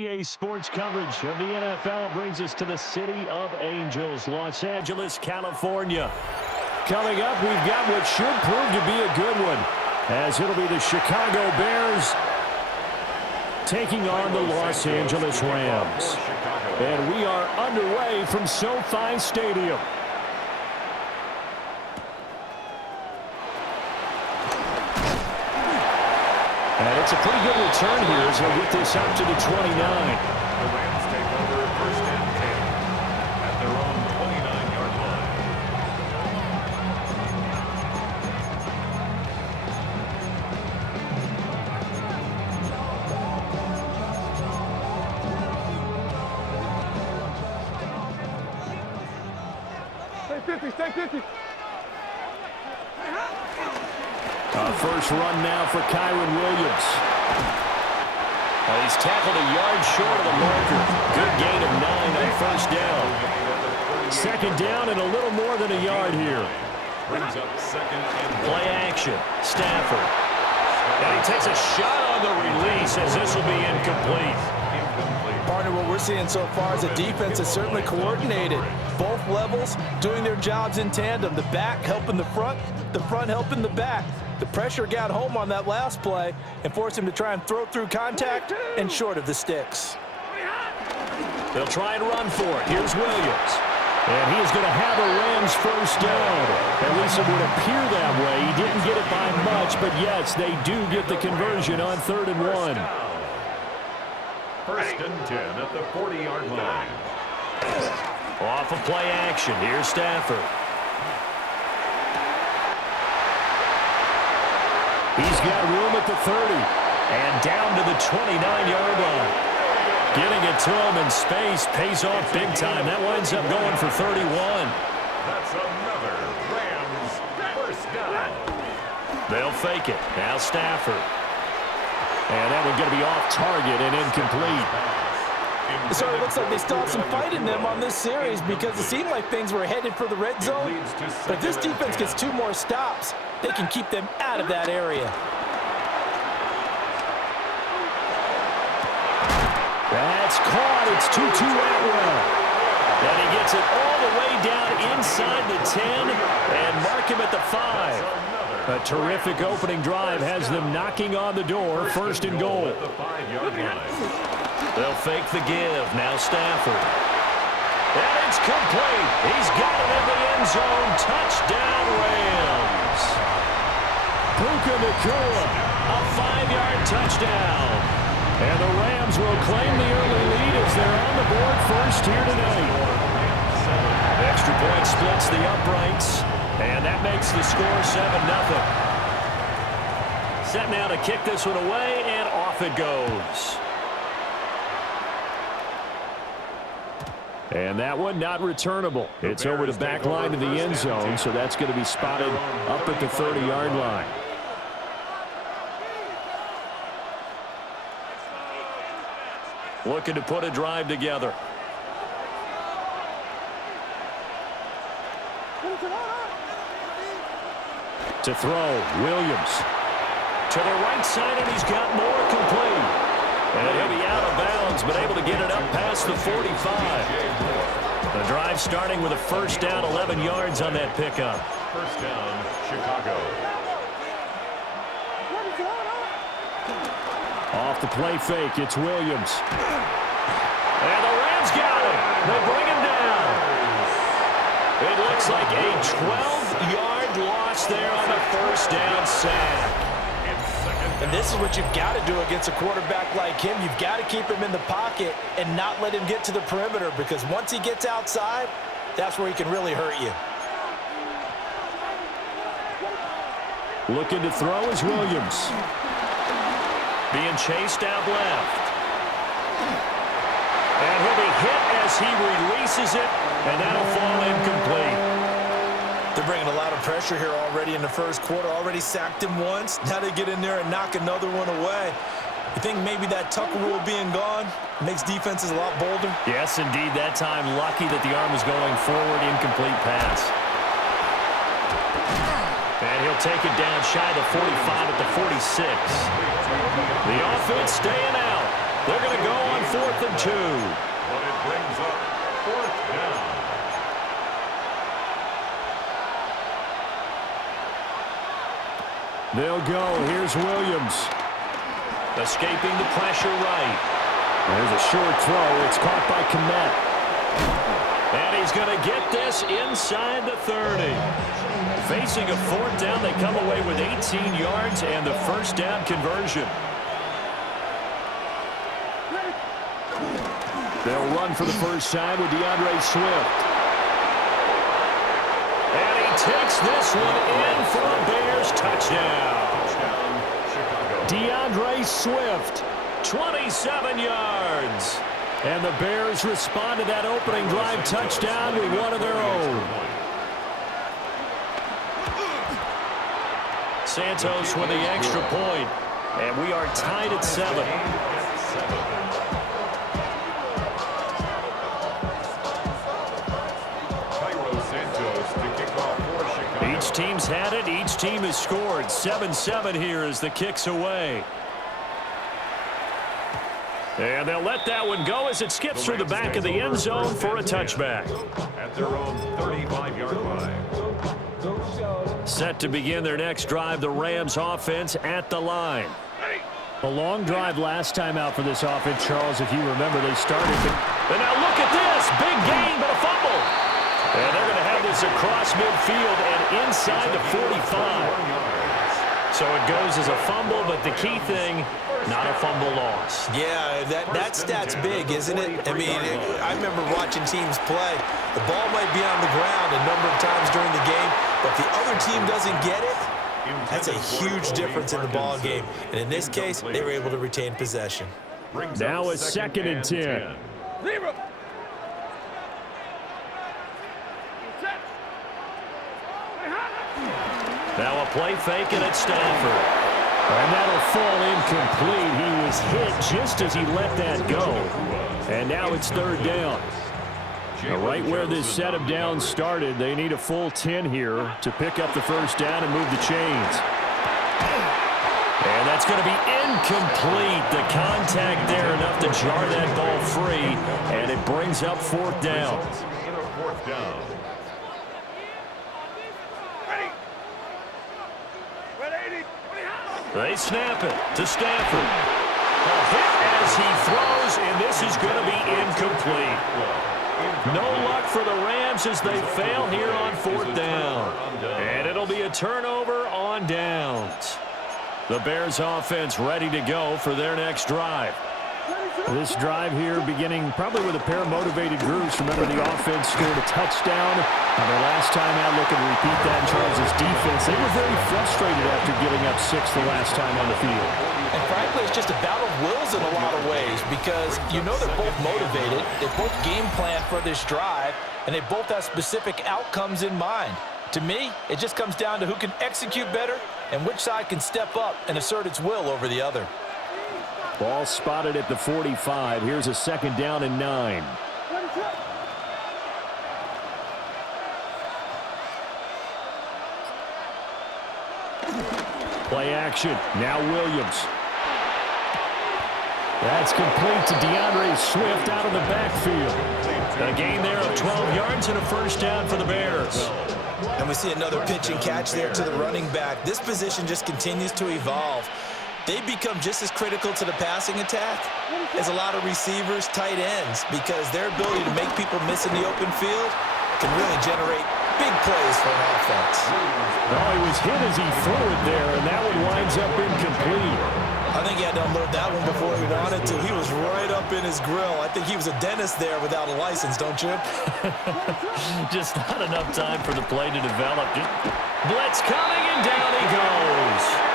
EA Sports coverage of the NFL brings us to the City of Angels, Los Angeles, California. Coming up, we've got what should prove to be a good one, as it'll be the Chicago Bears taking on the Los Angeles Rams. And we are underway from SoFi Stadium. And it's a pretty good return here as they'll get this up to the 29. The Rams take over first and 10 at their own 29-yard line. Stay 50. First run now for Kyron Williams. He's tackled a yard short of the marker. Good gain of 9 on first down. Second down and a little more than a yard here. Brings up second and Play action. Stafford. And he takes a shot on the release as this will be incomplete. Partner, what we're seeing so far is the defense is certainly coordinated. Both levels doing their jobs in tandem. The back helping the front helping the back. The pressure got home on that last play and forced him to try and throw through contact and short of the sticks. They'll try and run for it. Here's Williams. And he is going to have a Rams first down. At least it would appear that way. He didn't get it by much, but yes, they do get the conversion on 3rd and 1. First and 10 at the 40-yard line. Off of play action. Here's Stafford. He's got room at the 30 and down to the 29-yard line. Getting it to him in space pays off big time. That winds up going for 31. That's another Rams first down. They'll fake it. Now Stafford. And that one's going to be off target and incomplete. So it looks like they still have some fight in them on this series because it seemed like things were headed for the red zone. But if this defense gets 2 more stops, they can keep them out of that area. That's caught. It's 2-2 Atwell. And he gets it all the way down inside the 10 and mark him at the 5. A terrific opening drive has them knocking on the door. First and goal. At the 5-yard line. They'll fake the give. Now Stafford. And it's complete. He's got it in the end zone. Touchdown, Rams. Puka Nacua, a 5-yard touchdown. And the Rams will claim the early lead as they're on the board first here tonight. Extra point splits the uprights. And that makes the score 7-0. Set now to kick this one away, and off it goes. And that one not returnable. It's over the back line to the end zone, so that's going to be spotted up at the 30-yard line. Looking to put a drive together. To throw, Williams. To the right side, and he's got more complete. And he'll be out of bounds, but able to get it up past the 45. The drive starting with a first down, 11 yards on that pickup. First down, Chicago. Off the play fake, it's Williams. And the Rams got him. They bring him down. It looks like a 12-yard loss there on the first down sack. And this is what you've got to do against a quarterback like him. You've got to keep him in the pocket and not let him get to the perimeter, because once he gets outside, that's where he can really hurt you. Looking to throw is Williams. Being chased out left. And he'll be hit as he releases it, and that'll fall incomplete. They're bringing a lot of pressure here already in the first quarter. Already sacked him once. Now they get in there and knock another one away. You think maybe that tuck rule being gone makes defenses a lot bolder? Yes, indeed. That time, lucky that the arm was going forward. Incomplete pass. And he'll take it down shy of the 45 at the 46. The offense staying out. They're going to go on 4th and 2. But it brings up 4th down. They'll go. Here's Williams. Escaping the pressure right. There's a short throw. It's caught by Kmet. And he's going to get this inside the 30. Facing a 4th down, they come away with 18 yards and the first down conversion. They'll run for the first time with DeAndre Swift. And he takes this one in for a Bears touchdown. DeAndre Swift, 27 yards. And the Bears respond to that opening drive touchdown with one of their own. Santos with the extra point. And we are tied at 7. Each team's had it. Each team has scored. 7-7 here as the kick's away. And they'll let that one go as it skips through the back of the end zone for a touchback. At their own 35-yard line. Set to begin their next drive, the Rams offense at the line. A long drive last time out for this offense, Charles, if you remember, they started. And now look at this. Big gain, but a fumble. And they're going to have this across midfield and inside the 45. So it goes as a fumble, but the key thing, not a fumble loss. Yeah, that stat's big, isn't it? I mean, I remember watching teams play. The ball might be on the ground a number of times during the game, but the other team doesn't get it. That's a huge difference in the ball game. And in this case, they were able to retain possession. Now a 2nd and 10. Now a play fake, and it's Stafford. And that'll fall incomplete. He was hit just as he let that go. And now it's 3rd down. Now right where this set of downs started, they need a full 10 here to pick up the first down and move the chains. And that's going to be incomplete. The contact there enough to jar that ball free, and it brings up 4th down. They snap it to Stafford. A hit as he throws, and this is going to be incomplete. No luck for the Rams as they fail here on 4th down. And it'll be a turnover on downs. The Bears offense ready to go for their next drive. This drive here beginning probably with a pair of motivated groups. Remember, the offense scored a touchdown. And their last time out, looking to repeat that in Charles' defense. They were very frustrated after giving up 6 the last time on the field. And frankly, it's just a battle of wills in a lot of ways because you know they're both motivated. They both game plan for this drive, and they both have specific outcomes in mind. To me, it just comes down to who can execute better and which side can step up and assert its will over the other. Ball spotted at the 45. Here's a 2nd down and 9. Play action. Now Williams. That's complete to DeAndre Swift out of the backfield. A gain there of 12 yards and a first down for the Bears. And we see another pitch and catch there to the running back. This position just continues to evolve. They become just as critical to the passing attack as a lot of receivers, tight ends, because their ability to make people miss in the open field can really generate big plays for an offense. Oh, he was hit as he threw it there, and that one winds up incomplete. I think he had to unload that one before he wanted to. He was right up in his grill. I think he was a dentist there without a license, don't you? Just not enough time for the play to develop. Blitz coming, and down he goes.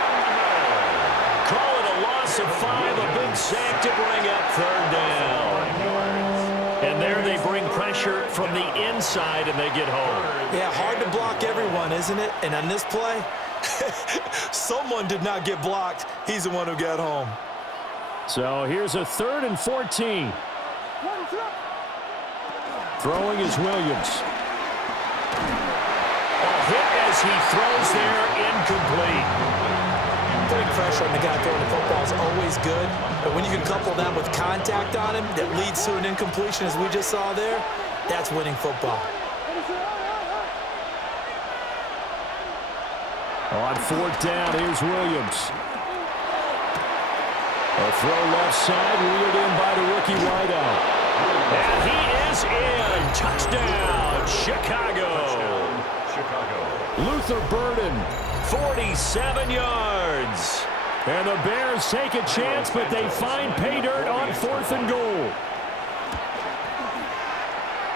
Call it a loss of 5, a big sack to bring up 3rd down. And there they bring pressure from the inside, and they get home. Yeah, hard to block everyone, isn't it? And on this play, someone did not get blocked. He's the one who got home. So here's a 3rd and 14. Throwing is Williams. A hit as he throws there, incomplete. Putting pressure on the guy throwing the football is always good, but when you can couple that with contact on him that leads to an incompletion, as we just saw there, that's winning football. On fourth down, here's Williams. A throw left side, reeled in by the rookie wideout. And he is in. Touchdown, Chicago. Luther Burden, 47 yards. And the Bears take a chance, but they find pay dirt on 4th and goal.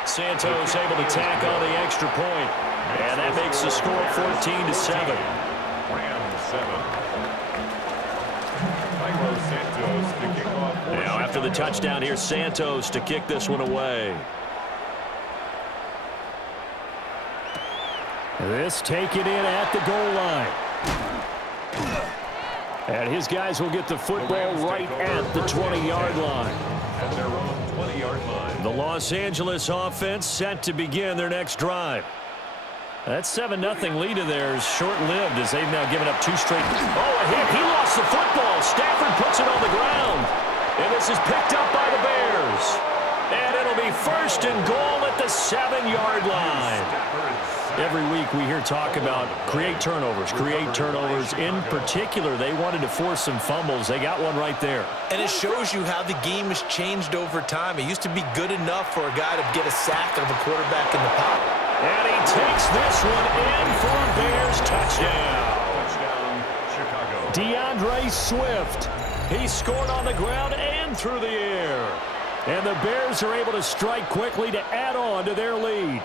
Santos able to tack on the extra point. And that makes the score 14-7. Rams 7. Now after the touchdown, here's Santos to kick this one away. This taken in at the goal line. And his guys will get the football right at the 20-yard line. At their own 20-yard line. The Los Angeles offense set to begin their next drive. That 7-0 lead of theirs short-lived as they've now given up 2 straight. Oh, a hit. He lost the football. Stafford puts it on the ground. And this is picked up by the Bears. And it'll be 1st and goal at the 7-yard line. Every week we hear talk about create turnovers. In particular, they wanted to force some fumbles. They got one right there. And it shows you how the game has changed over time. It used to be good enough for a guy to get a sack of a quarterback in the pocket. And he takes this one in for a Bears touchdown. Touchdown, Chicago. DeAndre Swift. He scored on the ground and through the air. And the Bears are able to strike quickly to add on to their lead.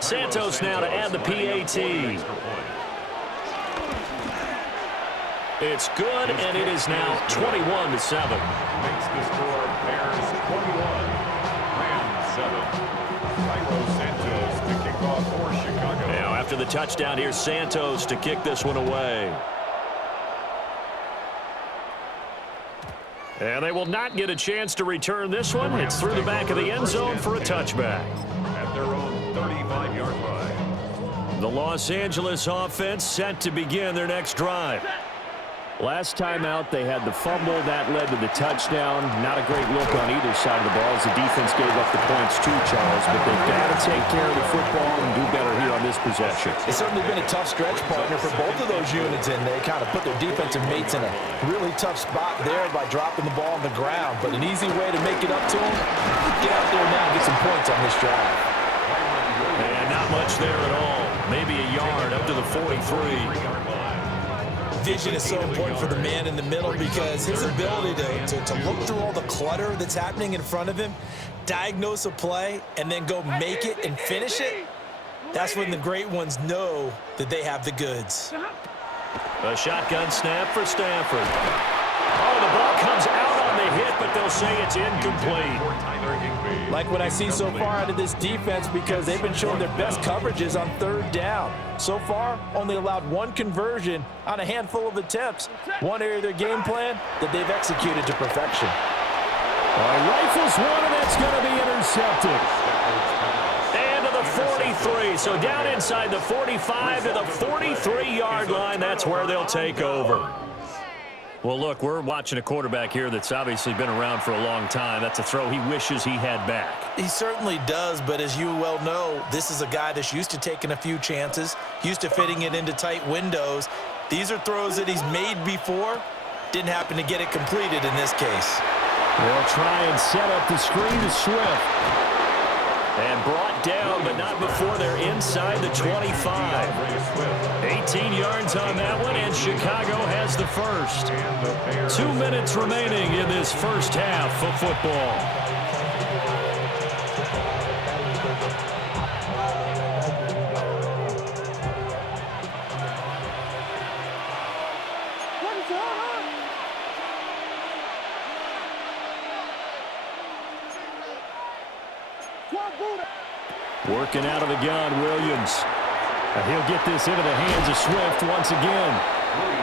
Santos now to add the PAT. It's good, and it is now 21-7. Makes the score Bears 21, Rams 7. Santos to kick off for Chicago. Now after the touchdown, here's Santos to kick this one away. And they will not get a chance to return this one. It's through the back of the end zone for a touchback. At their own 35-yard line. The Los Angeles offense set to begin their next drive. Last time out, they had the fumble. That led to the touchdown. Not a great look on either side of the ball as the defense gave up the points too, Charles. But they've got to take care of the football and do better here on this possession. It's certainly been a tough stretch, partner, for both of those units, and they kind of put their defensive mates in a really tough spot there by dropping the ball on the ground. But an easy way to make it up to them, get out there now and get some points on this drive. And not much there at all. Maybe a yard up to the 43. Vision is so important for the man in the middle because his ability to look through all the clutter that's happening in front of him, diagnose a play, and then go make it and finish it, that's when the great ones know that they have the goods. A shotgun snap for Stafford. Oh, the ball comes out on the hit, but they'll say it's incomplete. Like what I see so far out of this defense because they've been showing their best coverages on 3rd down. So far, only allowed 1 conversion on a handful of attempts. One area of their game plan that they've executed to perfection. Rifles one, and it's going to be intercepted. And to the 43. So down inside the 45 to the 43-yard line. That's where they'll take over. Well, look, we're watching a quarterback here that's obviously been around for a long time. That's a throw he wishes he had back. He certainly does, but as you well know, this is a guy that's used to taking a few chances, used to fitting it into tight windows. These are throws that he's made before. Didn't happen to get it completed in this case. They'll try and set up the screen to Swift. And brought down, but not before they're inside the 25. 18 yards on that one, and Chicago has the first. 2 minutes remaining in this first half of football. Working out of the gun, Williams. He'll get this into the hands of Swift once again.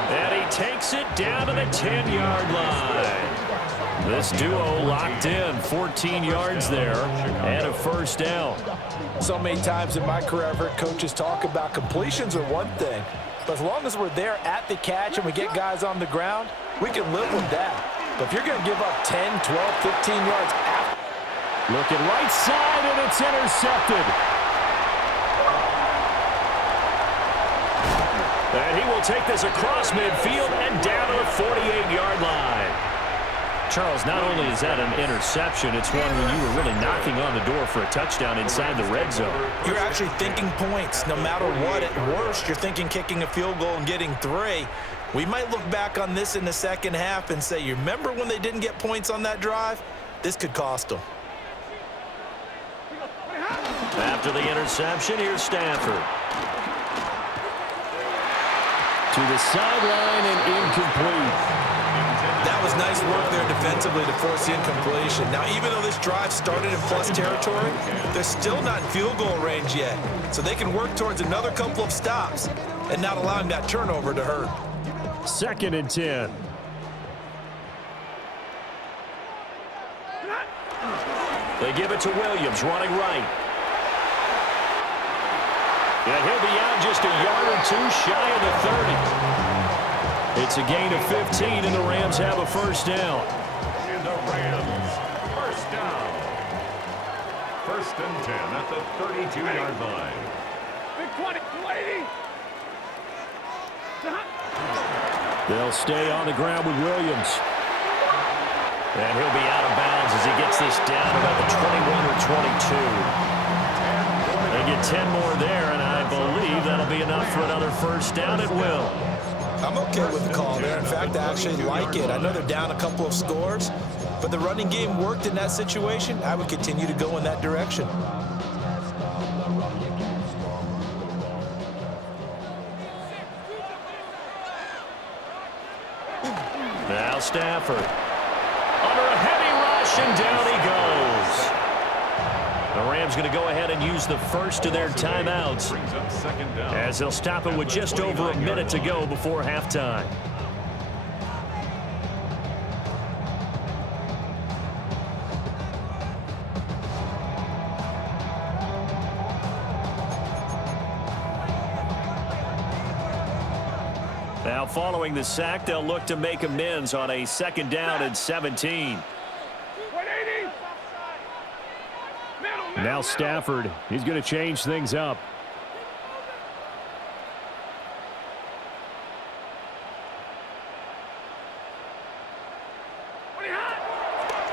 And he takes it down to the 10-yard line. This duo locked in, 14 yards there, and a first down. So many times in my career, I've heard coaches talk about completions are one thing, But as long as we're there at the catch and we get guys on the ground, we can live with that. But if you're going to give up 10, 12, 15 yards after. Looking right side, and it's intercepted. And he will take this across midfield and down to the 48-yard line. Charles, not only is that an interception, it's one when you were really knocking on the door for a touchdown inside the red zone. You're actually thinking points. No matter what, at worst, you're thinking kicking a field goal and getting 3. We might look back on this in the second half and say, you remember when they didn't get points on that drive? This could cost them. After the interception, here's Stafford. To the sideline and incomplete. That was nice work there defensively to force the incompletion. Now, even though this drive started in plus territory, they're still not in field goal range yet. So they can work towards another couple of stops and not allowing that turnover to hurt. 2nd and 10. They give it to Williams, running right. And he'll be out just a yard or 2 shy of the 30. It's a gain of 15, and the Rams have a first down. And the Rams, first down. 1st and 10 at the 32-yard line. Big 20, 280. They'll stay on the ground with Williams. And he'll be out of bounds as he gets this down about the 21 or 22. They get 10 more there, and I believe that'll be enough for another first down at will. I'm okay with the call there. In fact, I actually like it. I know they're down a couple of scores, but the running game worked in that situation. I would continue to go in that direction. Now Stafford. Under a heavy rush, and down he goes. The Rams going to go ahead and use the first of their timeouts as they'll stop it with just over a minute to go before halftime. Now following the sack, they'll look to make amends on a 2nd down and 17. Now Stafford, he's going to change things up.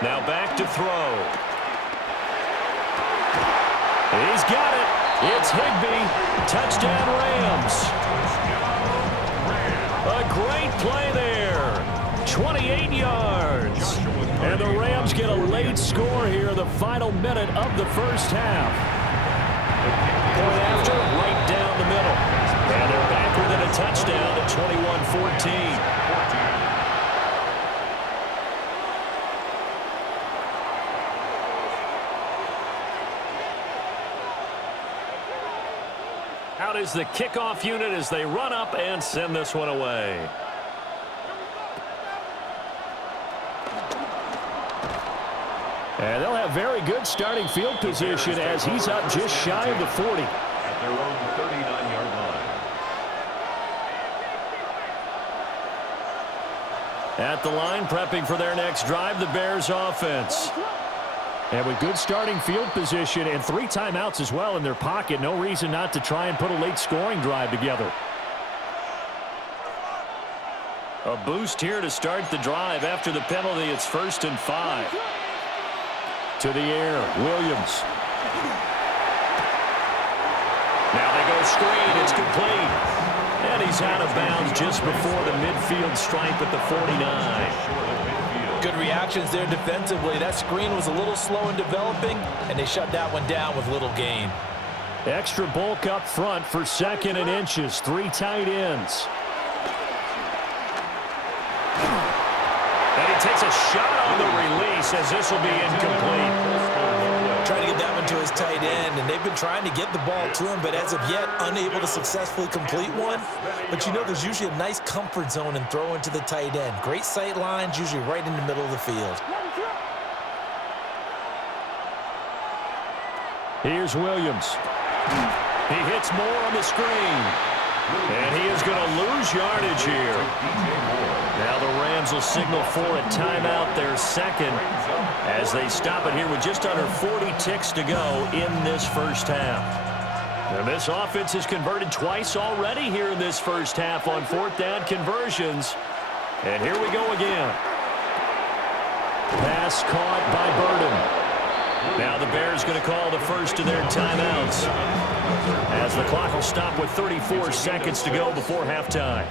Now back to throw. He's got it. It's Higbee. Touchdown Rams. A great play there. 28 yards. And the Rams get a late score here in the final minute of the first half. Point after, right down the middle. And they're back within a touchdown at 21-14. Out is the kickoff unit as they run up and send this one away. And they'll have very good starting field position as he's up just shy of the 40. At their own 39-yard line. At the line, prepping for their next drive, the Bears offense. And with good starting field position and 3 timeouts as well in their pocket, no reason not to try and put a late scoring drive together. A boost here to start the drive after the penalty. It's 1st and 5. To the air, Williams. Now they go screen. It's complete. And he's out of bounds just before the midfield stripe at the 49. Good reactions there defensively. That screen was a little slow in developing, and they shut that one down with little gain. Extra bulk up front for 2nd and inches. 3 tight ends. And he takes a shot on the release as this will be incomplete. Trying to get that one to his tight end, and they've been trying to get the ball to him, but as of yet, unable to successfully complete one. But you know, there's usually a nice comfort zone in throwing to the tight end. Great sight lines, usually right in the middle of the field. Here's Williams. He hits more on the screen. And he is going to lose yardage here. Now the Rams will signal for a timeout, their second, as they stop it here with just under 40 ticks to go in this first half. And this offense has converted twice already here in this first half on fourth down conversions. And here we go again. Pass caught by Burden. Now the Bears going to call the first of their timeouts, as the clock will stop with 34 seconds to go before halftime.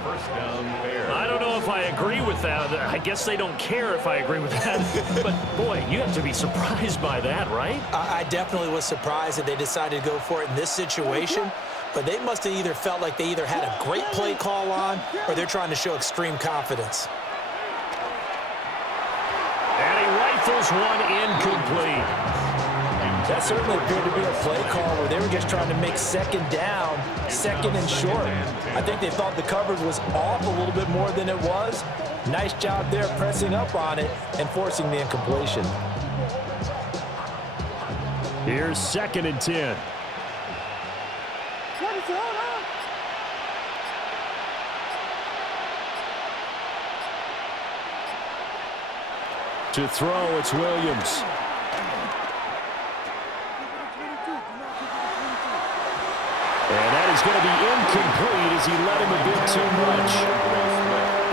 I don't know if I agree with that. I guess they don't care if I agree with that. But, boy, you have to be surprised by that, right? I definitely was surprised that they decided to go for it in this situation. But they must have either felt like they either had a great play call on or they're trying to show extreme confidence. And he rifles one incomplete. That certainly appeared to be a play call where they were just trying to make second down, second and short. I think they thought the coverage was off a little bit more than it was. Nice job there pressing up on it and forcing the incompletion. Here's 2nd and 10. To throw, it's Williams. And that is going to be incomplete as he let him a bit too much.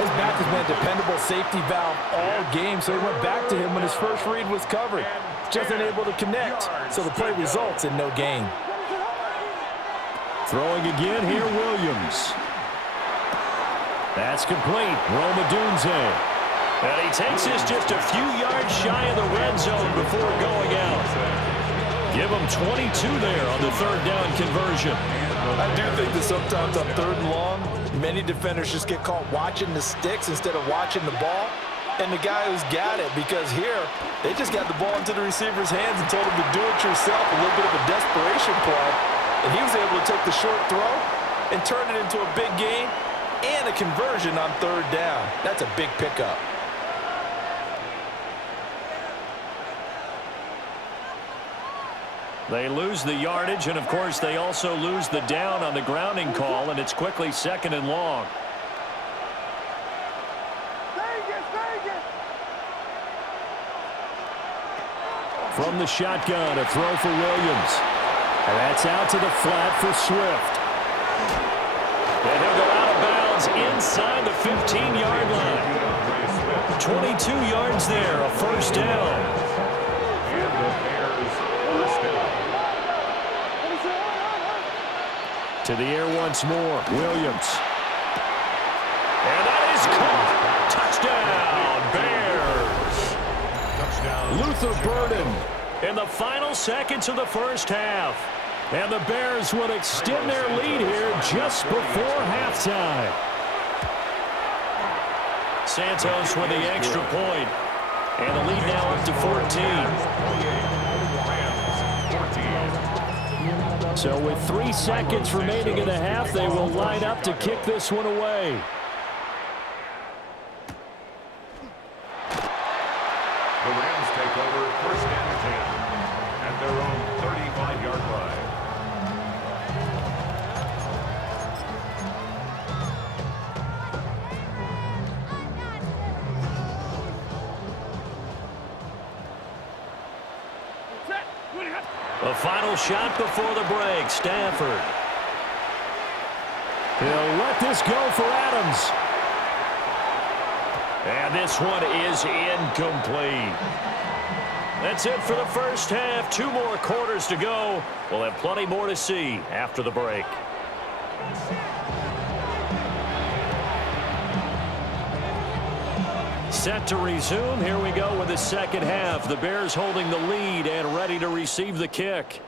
His back has been a dependable safety valve all game, so he went back to him when his first read was covered. Just unable to connect, so the play results in no gain. Throwing again here, Williams. That's complete. Roma Dunze. And he takes this just a few yards shy of the red zone before going out. Give him 22 there on the third down conversion. I do think that sometimes on third and long, many defenders just get caught watching the sticks instead of watching the ball. And the guy who's got it, because here, they just got the ball into the receiver's hands and told him to do it yourself, a little bit of a desperation play. And he was able to take the short throw and turn it into a big gain and a conversion on third down. That's a big pickup. They lose the yardage, and, of course, they also lose the down on the grounding call, and it's quickly 2nd and long. From the shotgun, a throw for Williams. And that's out to the flat for Swift. And he'll go out of bounds inside the 15-yard line. 22 yards there, a first down. To the air once more, Williams. And that is caught. Touchdown, Bears. Luther Burden in the final seconds of the first half. And the Bears would extend their lead here just before halftime. Santos with the extra point. And the lead now up to 14. So with 3 seconds remaining in the half, they will line up to kick this one away. The Rams take over 1st and 10 at their own 35-yard line. The final shot before the break, Stafford. He'll let this go for Adams. And this one is incomplete. That's it for the first half. 2 more quarters to go. We'll have plenty more to see after the break. Set to resume. Here we go with the second half. The Bears holding the lead and ready to receive the kick.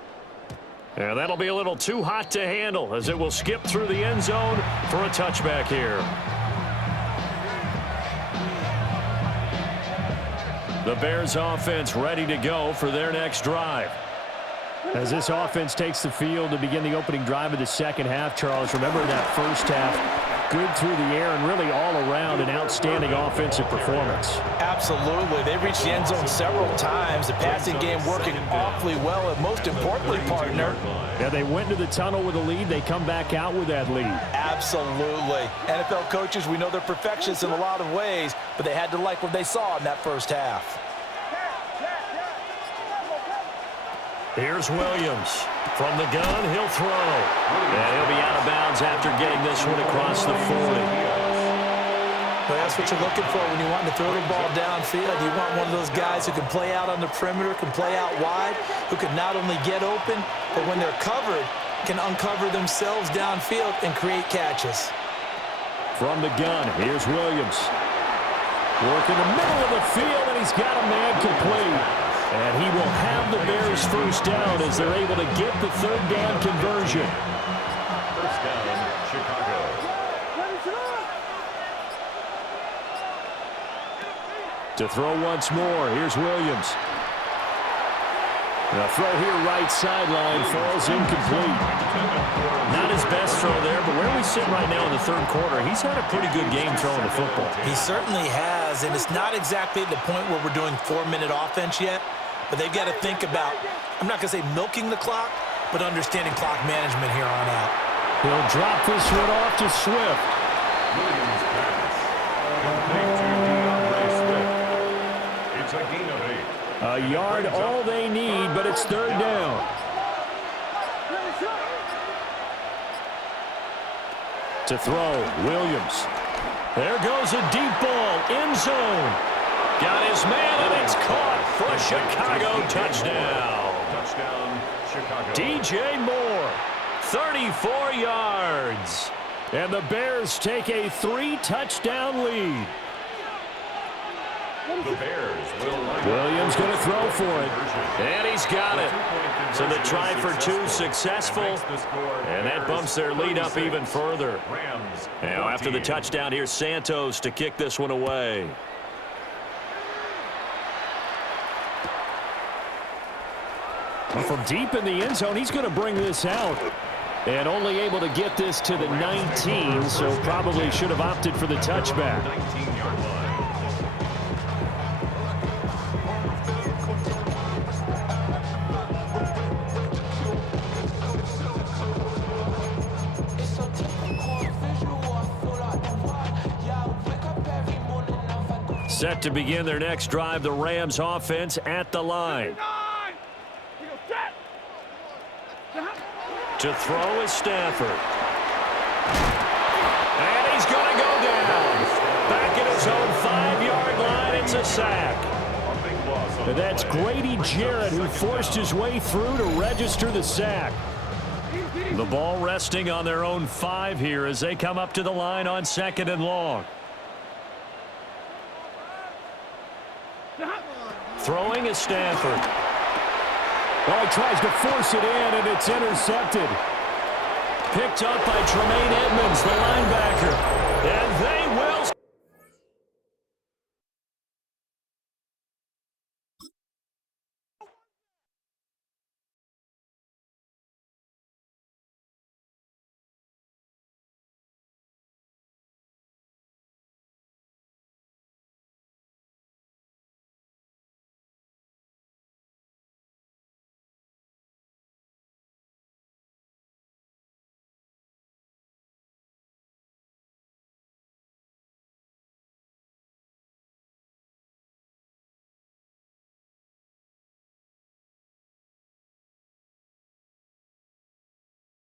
And that'll be a little too hot to handle as it will skip through the end zone for a touchback here. The Bears offense ready to go for their next drive. As this offense takes the field to begin the opening drive of the second half, Charles, remember that first half, good through the air and really all around an outstanding offensive performance. Absolutely. They reached the end zone several times. The passing game working awfully well, and most importantly, partner. Yeah, they went to the tunnel with a lead. They come back out with that lead. Absolutely. NFL coaches, we know they're perfectionists in a lot of ways, but they had to like what they saw in that first half. Here's Williams. From the gun, he'll throw. And he'll be out of bounds after getting this one across the 40. Well, that's what you're looking for when you want to throw the ball downfield. You want one of those guys who can play out on the perimeter, can play out wide, who can not only get open, but when they're covered, can uncover themselves downfield and create catches. From the gun, here's Williams. Work in the middle of the field, and he's got a man complete. And he will have the Bears first down as they're able to get the third down conversion. First down, Chicago. To throw once more, here's Williams. The throw here right sideline falls incomplete. Not his best throw there, but where we sit right now in the third quarter, he's had a pretty good game throwing the football. He certainly has, and it's not exactly the point where we're doing 4-minute offense yet. But they've got to think about, I'm not going to say milking the clock, but understanding clock management here on out. He'll drop this one off to Swift. Williams pass. Complete to DeAndre Swift. It's a gain of 8. A yard all they need, but it's third down. To throw, Williams. There goes a deep ball, end zone. Got his man, and it's caught for a Chicago touchdown. Touchdown, Chicago. DJ Moore, 34 yards. And the Bears take a 3-touchdown lead. The Bears will line Williams going to throw for it. And he's got it. So the try for 2 successful. And that bumps their lead up even further. Now after the touchdown, here's Santos to kick this one away. From deep in the end zone, he's going to bring this out. And only able to get this to the 19, so probably should have opted for the touchback. 19-yard line. Set to begin their next drive, the Rams offense at the line. To throw is Stafford. And he's going to go down. Back at his own 5-yard line, it's a sack. And that's Grady Jarrett who forced his way through to register the sack. The ball resting on their own 5 here as they come up to the line on 2nd and long. Throwing is Stafford. Well, he tries to force it in, and it's intercepted. Picked up by Tremaine Edmonds, the linebacker. And they